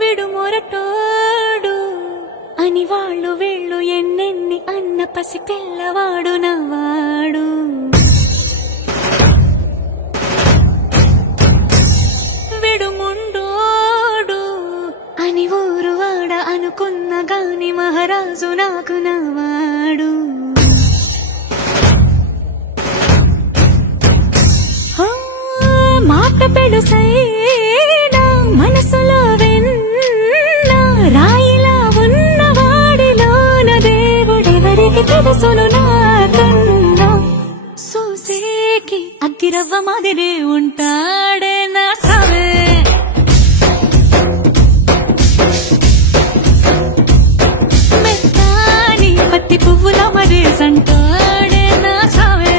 విడుమొరటోడు అని వాళ్ళు వీళ్ళు ఎన్నెన్ని అన్న పసి పిల్లవాడు నవ్వాడు. విడుముండోడు అని ఊరు వాడ అనుకున్న గాని మహారాజు నాకు నవ్వాడు. మాట పెడుసైనా మనసులో వెన్న రాయిలా ఉన్నవాడిలోన దేవుడెవరికి తెలుసును నాకన్నా. సూసేకి అగ్గిరవ్వ మాదిరి ఉంటాడే నా సవే. మెత్తాని పత్తి పువ్వుల మరి సంటాడే నా సవే.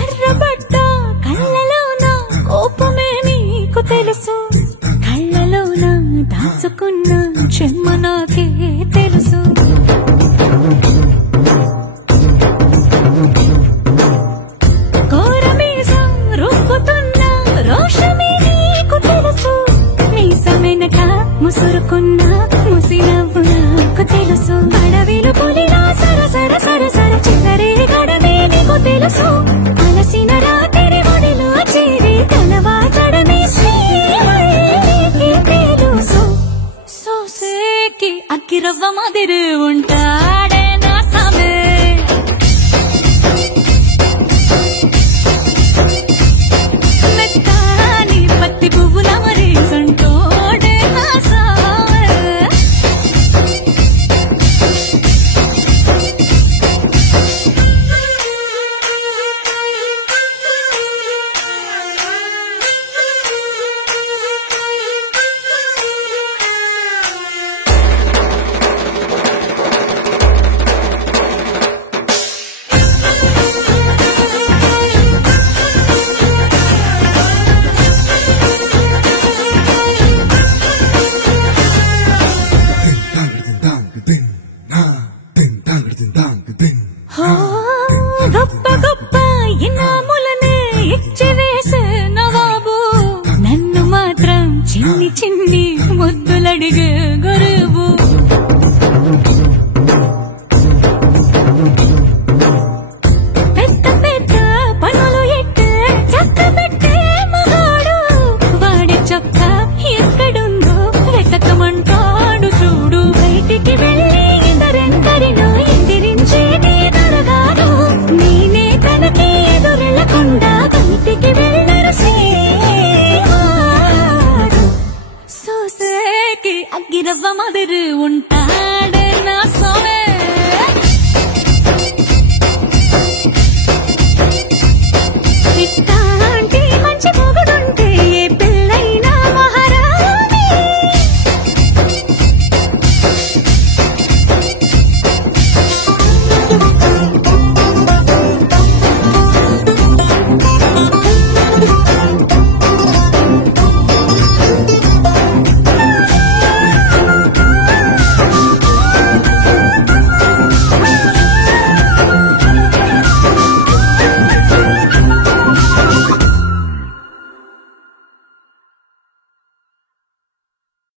ఎర్రబడ్డ కళ్ళలోన కోపమే నీకు తెలుసు, కళ్ళలోన దాచుకున్న చెమ్మ నాకు